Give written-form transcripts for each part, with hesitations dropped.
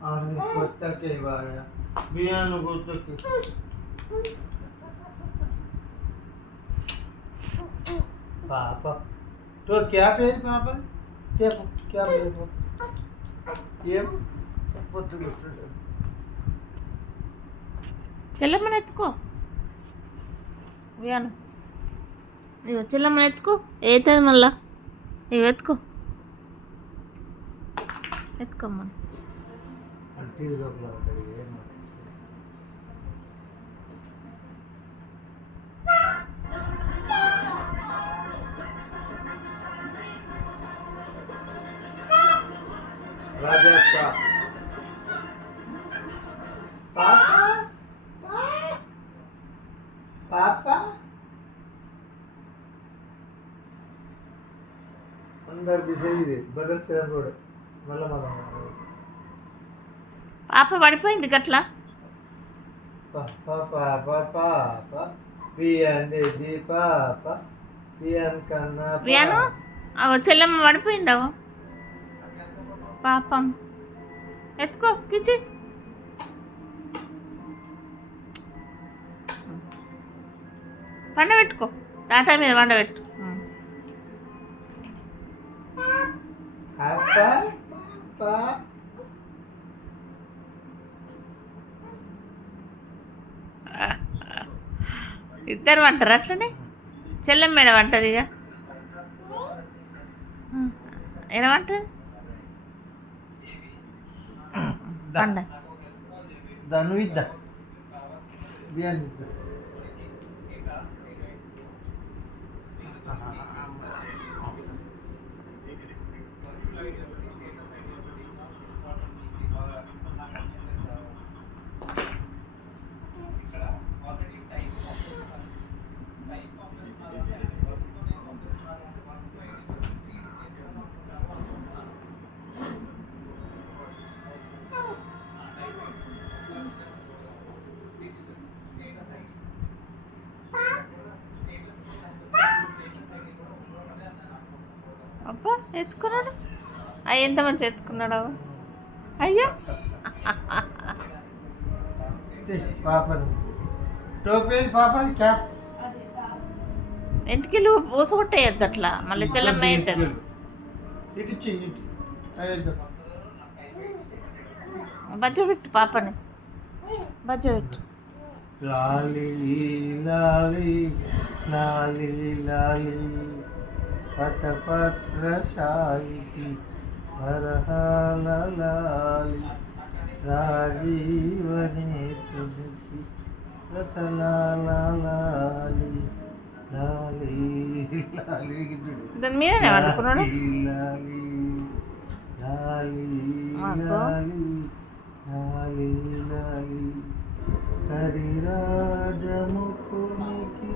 और कुत्ता के बाया बियान कुत्ता के पापा तो क्या पे पापा देखो क्या देखो ये सब చెల్లమ్మని ఎత్తుకో వ్యాను ఇగో చెల్లమ్మని ఎత్తుకో అవుతుంది మళ్ళా ఇవి ఎత్తుకో ఎత్తుకోమ్మా राजा पापा पापा अंदर दिशा ही दे बदल से रोड मल्ला मल्ला పాప పడిపోయింది గట్లా पापा पापा पापा बियान दे दी पापा बियान करना వ్యాను అగో చెల్లమ్మ పడిపోయిందావో పాపం ఎత్తుకో కిచి పండబెట్టుకో తాత మీద పండబెట్టు पापा पापा ఇద్దరు వంటారు అట్లనే చెల్లెమ్మ మేడం వంటది ఇక ఎలా వంటది పండ दानु इद्दा बियान इद्दा అబ్బా ఎత్తుకున్నాడు అయ్యి ఎంత మంచి ఎత్తుకున్నాడు అయ్యో पापा टोपी पापा क्या ఇంటికి ఊసగొట్టేయద్దు అట్లా మళ్ళీ చెల్లమ్మ అవుతుంది इट चाहिए ऐसा బజ్జ పెట్టు పాపని బజ్జ పెట్టు लाली लाली लाली लाली पत पत्र शाही हरहाल लाली राजीवने तुझी रतला लाली लाली लाली దాని మీదనే వండుకున్నాడు लाली लाली మాకు लाली लाली लाली కరిరాజముఖునికి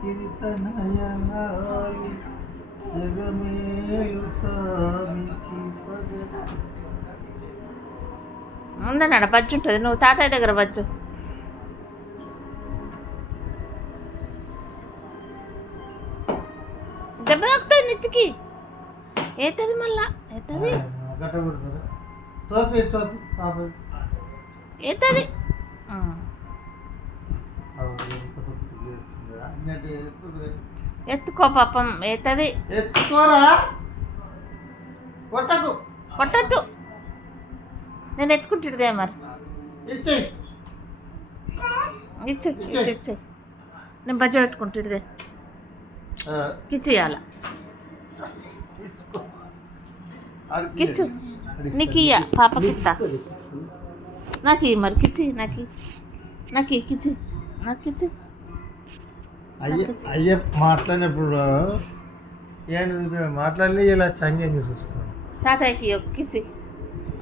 కీర్తనయనాలి జగమేయు స్వామికి ముందన్నాడు బజ్జు ఉంటుంది నువ్వు తాతయ్య దగ్గర బజ్జు దెబ్బ తాకుతుంది నెత్తికి అవుతుంది మళ్ళా అవుతుంది గట్ట కొడతారా తోపి తోపి పాప అవుతుంది ఎత్తుకో పాపం అవుతుంది ఎత్తుకోరా కొట్టకు కొట్టద్దు నేను ఎత్తుకుంటుందే మరి ఇచ్చేయి ఇచ్చే ఇచ్చే నేను బజ్జ పెట్టుకుంటుందే కిచ్చేయాల కిచ్చు నీకు ఇయ్య పాపకి ఇస్తా నాకు ఇయ్యి మరి కిచ్చి నాకు కిచ్చి నాకు కిచ్చి అయ్యే మాట్లాడినప్పుడు ఏం మాట్లాడలే ఇలా చంగి చూస్తాను తాతయ్యకి ఒక కిసి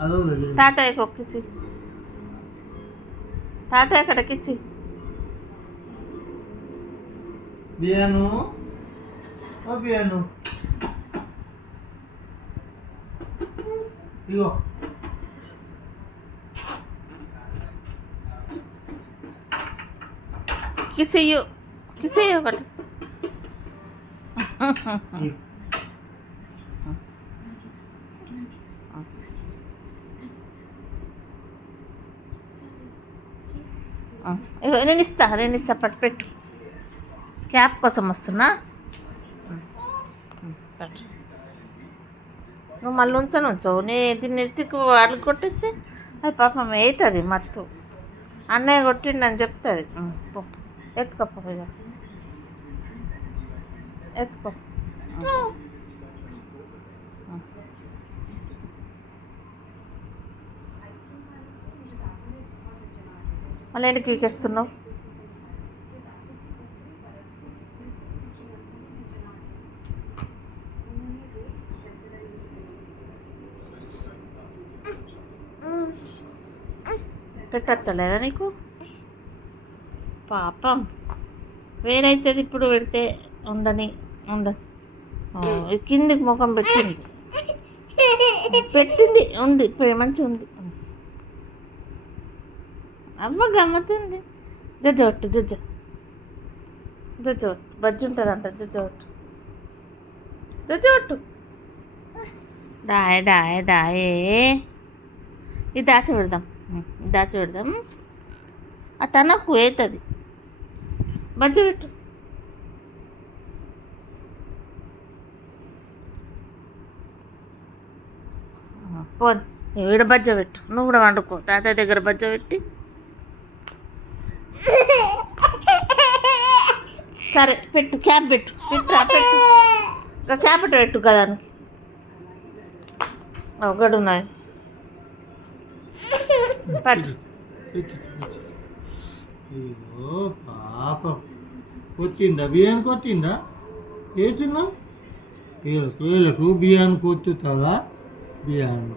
అదో తాతయ్యకి ఒక కిసి తాతయ్య అక్కడ కిచ్చి బియాను ఓ బియాను ఇగో కిసియు ఒకటి ఇగో నేను ఇస్తా పట్టు పెట్టు. క్యాప్ కోసం వస్తున్నా. పట్టు. నువ్వు మళ్ళీ ఉంచవు. దీన్ని ఎత్తికి వాళ్ళు కొట్టేస్తే అది పాపం అవుతుంది మత్తు. అన్నయ్య కొట్టిండని చెప్తుంది. పో ఎత్తుకోపో ఇక ఎత్తుకో. మళ్ళీ ఎందుకు పీకేస్తున్నావు? పెట్టలేదా నీకు? పాపం వేడైతుంది ఇప్పుడు పెడితే. ఉండని కిందికి ముఖం పెట్టింది ఉంది మంచిగా ఉంది. అవ్వ గమ్మతుంది. జొట్టు బజ్జి ఉంటుందంట. జొట్టు దాయే ఇది దాచి పెడదాం. ఆ తనకు అవుతుంది. బజ్జి పెట్టు. పోన్ ఈడ బజ్జ పెట్టు. నువ్వు కూడా వండుకో. తాతయ్య దగ్గర బజ్జ పెట్టి. సరే పెట్టు. క్యాప్ పెట్టు. ఇంకా క్యాప్ పెట్టు కదా దానికి. ఒకటి ఉన్నది. పట్టు. అయ్యో పాపం. కొట్టిందా? బియ్యానికి కొట్టిందా? ఏచున్నావు? వీళ్ళకు బియ్యానికి కొట్టుతుందా? బియ్యానికి